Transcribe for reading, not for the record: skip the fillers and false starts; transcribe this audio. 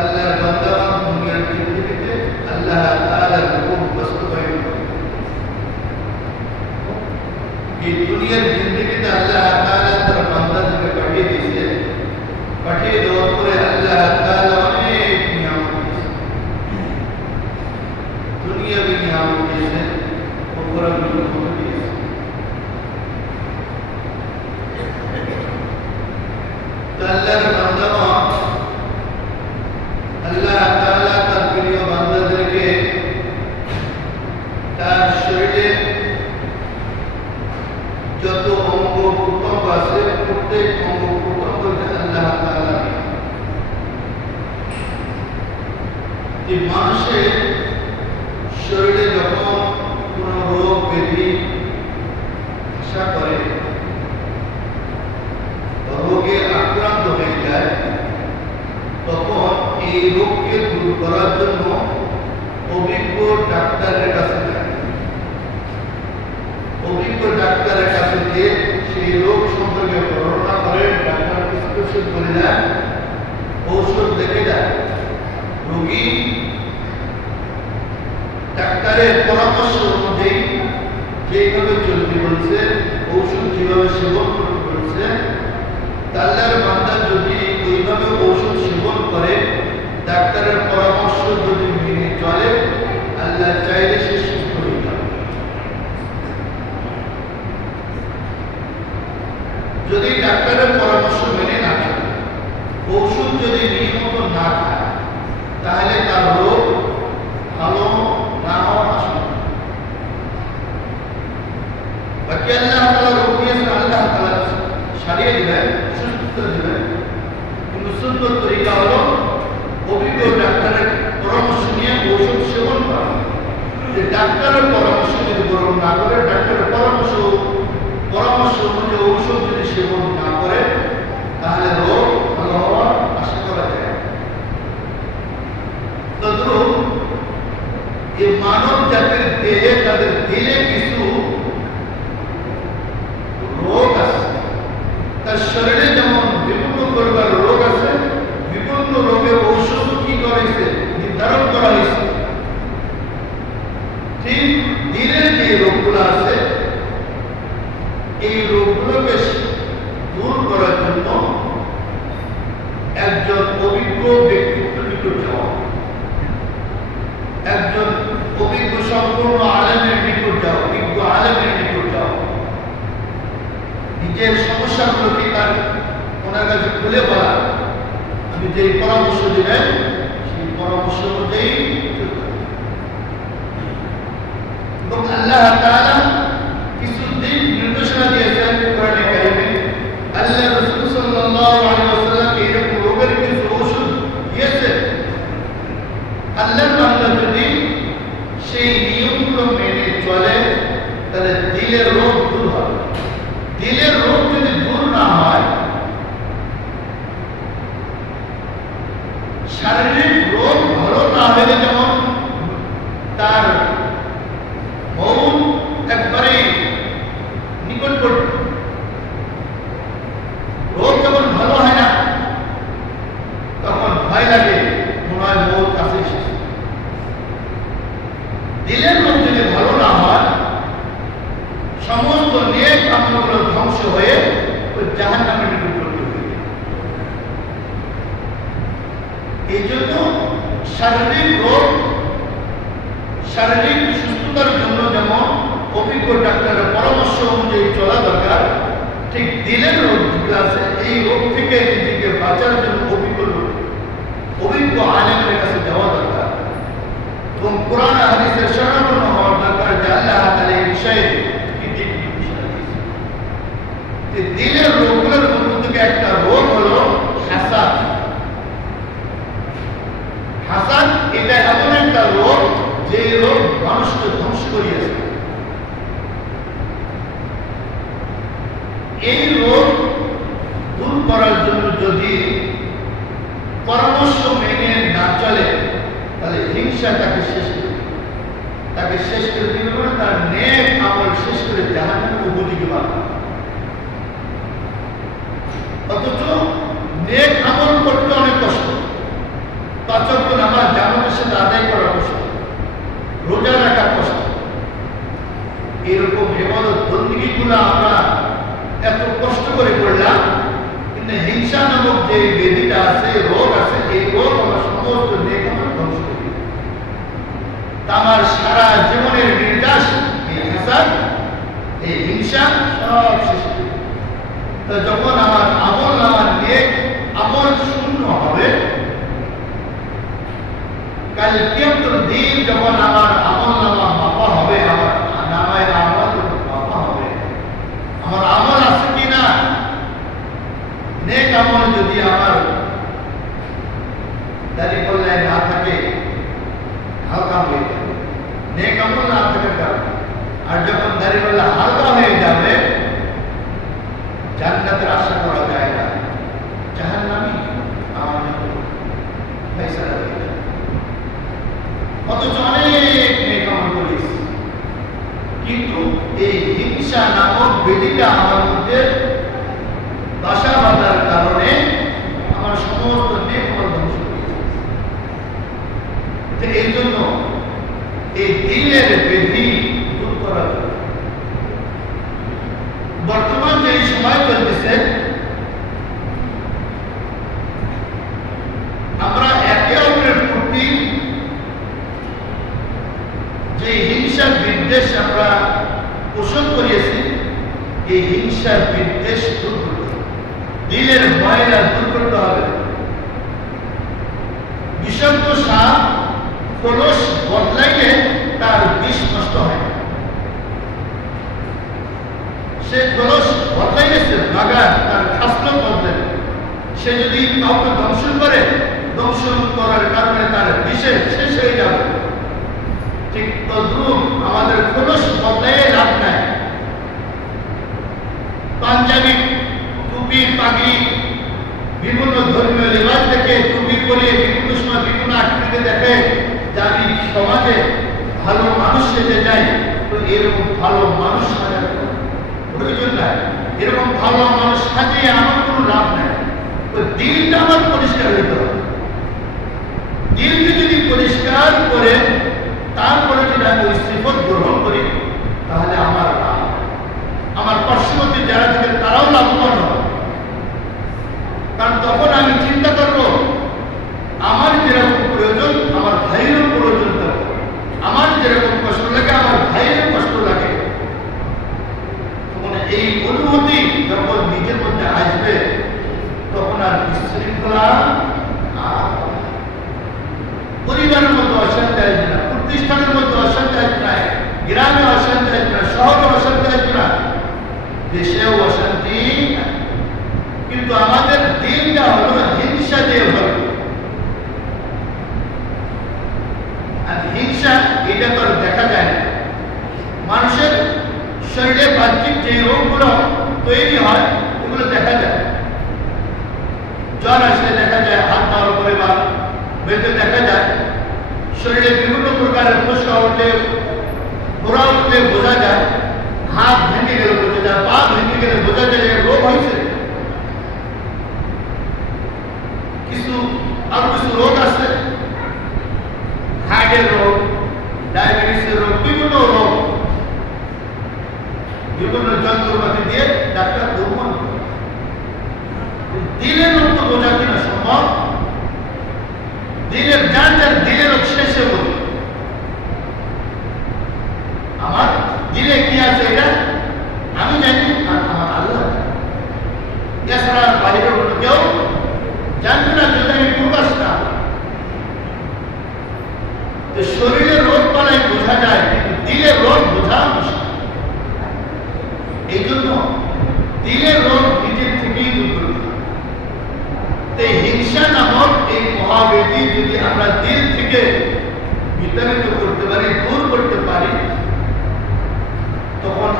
আল্লাহর বান্দারা দুনিয়ার জিন্দেগিতে আল্লাহ তাআলার হুকুম বাস্তবায়ন করে। এই দুনিয়ার জিন্দেগিতে আল্লাহ তাআলা তার বান্দাদেরকে পাঠিয়ে দিয়েছে। পাঠিয়ে দেওয়ার পরে আল্লাহ তাআলা অনেক নিয়ামত দিয়েছে, দুনিয়াবি নিয়ামত দিয়েছে, উপরম নিয়ামত দিয়েছে। আল্লাহর বান্দারা আল্লাহ তাআলা তার প্রিয় বান্দাদেরকে তার শরীরে যত অঙ্গ প্রত্যঙ্গ আছে প্রত্যেক অঙ্গ প্রত্যঙ্গকে আল্লাহ তাআলা এই মানুষের শরীরে যখন কোনো রোগ ব্যাধি আশা করে, রোগে আক্রান্ত হয়ে যায়, তখন এই রোগকে দূর করার জন্য অভিজ্ঞ ডাক্তারের কাছে যায়। অভিজ্ঞ ডাক্তারের কাছে গিয়ে সেই রোগ সম্পর্কে বর্ণনা করেন, ডাক্তার প্রেসক্রিপশন করে দেন, ঔষধ লিখে দেন। রোগী ডাক্তারের পরামর্শ অনুযায়ী যেভাবে চলতে বলছে, ঔষধ যেভাবে সেবন করতে বলছে, আল্লাহর বান্দা যদি ওইভাবে ঔষধ সেবন করে, ডাক্তারের পরামর্শ যদি মেনে চলে, আল্লাহ চাইলে সে সুস্থ হয়ে যাবে। যদি ডাক্তারের পরামর্শ মেনে না চলে, ঔষধ যদি নিয়মিত না খায়, তাহলে তার রোগ ভালো না হওয়ার আশঙ্কা। বাকি আল্লাহ তাআলা রোগ দিয়েছেন, আল্লাহ তাআলা সারিয়ে দিবেন, সুস্থ দিবেন। কিন্তু সুন্দর তরিকা হলো অভিজ্ঞ ডাক্তারের পরামর্শ নিয়ে ঔষধ সেবন করা। যে ডাক্তারের পরামর্শ যদি গ্রহণ না করে, ডাক্তারের পরামর্শ অনুযায়ী ঔষধ যদি সেবন না করে, তাহলে রোগ ভালো হওয়ার আশা করা যায়। তদ্রূপ এই মানব জাতির দেহে, তাদের দিলে কিছু রোগ আছে। তার শরীরে যেমন বিভিন্ন প্রকার রোগ আছে, বিভিন্ন রোগের ঔষধ কি করেছে নির্ধারণ করা হয়েছে। ঠিক দিলের যে রোগগুলো আছে, এই রোগগুলোকে দূর করার জন্য একজন অভিজ্ঞ ব্যক্তিত্ব নিকট যাওয়া, একজন অভিজ্ঞ সম্পূর্ণ আলেমের নিকট যাওয়া, অভিজ্ঞ আলেমের নিকট যাওয়া। নিজের সমস্যাগুলোকে তার ওনার কাছে খুলে বলা, আপনি যে পরামর্শ দেবেন সেই পরামর্শ অনুযায়ী চলতে হবে। এবং আল্লাহ তাআলা কিছু দিক নির্দেশনা দিয়েছেন কোরআনে কারিমে। আল্লাহ রাসূল সাল্লাল্লাহু আলাইহি ওয়াসাল্লামকে এরকম রোগের কিছু ঔষধ দিয়েছেন। আল্লাহর বান্দা যদি সেই নিয়মগুলো মেনে চলে, তাহলে দিলের রোগ দূর হবে। দিলের রোগ যদি দূর না হয়, শারীরিক রোগ ভালো না হলে যেমন তার মৌত একবারে নিকটবর্তী, রোগ যখন ভালো হয় না, তখন ভয় লাগে, মনে হয় মৌত কাছে এসেছে। দিলের রোগ যদি ভালো না হয়, সমস্ত নেক আমলগুলো ধ্বংস হয়ে ওই জাহান্নামের নিকটবর্তী হয়ে যায়। এই জন্য শারীরিক রোগ, শারীরিক সুস্থতার জন্য যেমন অভিজ্ঞ ডাক্তারের পরামর্শ অনুযায়ী চলা দরকার, ঠিক দিলের রোগ যেগুলো আছে, এই রোগ থেকে নিজেকে বাঁচার জন্য অভিজ্ঞ আলেমের কাছে যাওয়া দরকার এবং কোরআন হাদিসের শরণাপন্ন হওয়ার দরকার যে আল্লাহ তাআলা এই বিষয়ে কি দিক নির্দেশনা দিয়েছেন। দিলের রোগগুলোর মধ্যে থেকে একটা রোগ হলো হাসাদ। হাসাদ এটা এমন একটা রোগ যে রোগ মানুষকে ধ্বংস করিয়েছে। এই রোগ দূর করার জন্য যদি পরামর্শ মেনে না চলে, তাহলে হিংসা তাকে শেষ করে দিবে। তাকে শেষ করে দিবে মানে তার নেক আমল শেষ করে জাহান্নামের উপযোগী বানাবে। অথচ নেক আমল করতে অনেক কষ্ট, তো যখন আমার আমল আমার নেক আমল শূন্য হবে, কাল কিয়ামতের দিন যখন আমার আমল নামা মাপা হবে, আমার নামায় আমল মাপা হবে, আমার আমল আছে কিনা, নেক আমল যদি আমার দাড়ি পাল্লায় না থাকে হালকা হয়ে যাবে, নেক আমল না থাকার কারণে। আর যখন দাড়ি পাল্লা হালকা হয়ে যাবে, জান্নাতের আশা করা যায় না, জাহান্নামী আমার ফয়সালা হয়ে যাবে। অথচ অনেক নেক আমল করিস, কিন্তু এই হিংসা নামক বেদিটা আমার মধ্যে বাসা বাঁধার কারণে আমার সমস্ত নেক আমল ধ্বংস হয়ে যাচ্ছে। এই জন্য এই দিলের বেদি দূর করা যায়। বর্তমান যে সময় চলতেছে, আমরা একে অপরের প্রতি যে হিংসার বিদ্বেষ আমরা পোষণ করিয়েছি, এই হিংসার বিদ্বেষ দূর করতে হবে, দিলের ময়লা দূর করতে হবে। বিষাক্ত সাপ কলস বদলাইলে তার বিষ নষ্ট হয়, সে কলস বদলাই গেছে, বাগান তার খাসলত বদলে, সে যদি কাউকে দংশন করে, দংশন করার কারণে তার বিষে শেষ হয়ে যাবে। ঠিক তদ্রুপ আমাদের কলস বদলাই লাভ নাই। পাঞ্জাবি, টুপি, পাগড়ি, বিভিন্ন ধর্মীয় লেবাস দেখে, টুপি পরিয়ে বিভিন্ন সময় বিভিন্ন আকৃতিতে দেখে যে আমি সমাজে ভালো মানুষ সেজে যাই, তো এরকম ভালো মানুষ সাজার প্রয়োজন নাই। এরকম ভালো মানুষ সাজিয়ে আমার কোনো লাভ নাই। তো দিলটা আমার পরিষ্কার হইতে হবে। দিলকে যদি পরিষ্কার করে তারপরে যদি আমি ওই সিফত গ্রহণ করি, তাহলে আমার লাভ, আমার পার্শ্ববর্তী যারা থেকে তারাও লাভবান হবে। কারণ তখন আমি চিন্তা করব, আমার যেরকম প্রয়োজন আমার ভাইয়েরও প্রয়োজন থাকবে, আমার যেরকম কষ্ট লাগে আমার ভাইয়েরও কষ্ট লাগে। তখন এই অনুভূতি যখন নিজের মধ্যে আসবে, তখন আর বিশৃঙ্খলা, পরিবারের মধ্যে অশান্তি আসবে না, প্রতিষ্ঠানের মধ্যে অশান্তি আসবে না, গ্রামে অশান্তি আসবে না, শহরে অশান্তি আসবে না, দেশেও অশান্তি। কিন্তু আমাদের দিনটা হলো হিংসা দিয়ে ভরপুর। আর হিংসা এটা তো দেখা যায় না। মানুষের শরীরে বাহ্যিক যে রোগগুলো তৈরি হয় এগুলো দেখা যায়। জ্বর আসলে দেখা যায়, হাত পাওয়ার উপরে বা বেঁধে দেখা যায়। শরীরে বিভিন্ন প্রকারের ফোসকা উঠলে, ঘোরা উঠলে বোঝা যায়, হাত ভেঙে গেলে বোঝা যায়, পা ভেঙে গেলে বোঝা যায় রোগ হয়েছে। আর কিছু রোগ আছে, হার্টের রোগ, ডায়াবেটিসের রোগ, বিভিন্ন রোগ, বিভিন্ন যন্ত্রপাতি দিয়ে ডাক্তার অনুমান করে। দিলের রোগ তো বোঝা কিনা সম্ভব? দিলের যার যার দিলের রোগ শেষে বলি, আমার দিলে কি আছে এটা আমি জানি, আর আমার আল্লাহ। এছাড়া বাইরে অন্য কেউ জানবে না, যদি আমি প্রকাশ না। শরীরের রোগ পালাই বোঝা যায়, কিন্তু দিলের রোগ বোঝা মুশকিল। এই জন্য দিলের রোগ নিজের থেকেই দূর করতে হবে। এই হিংসা নামক এই মহাব্যাধি যদি আমরা দিল থেকে বিতাড়িত করতে পারি, দূর করতে পারি, তখন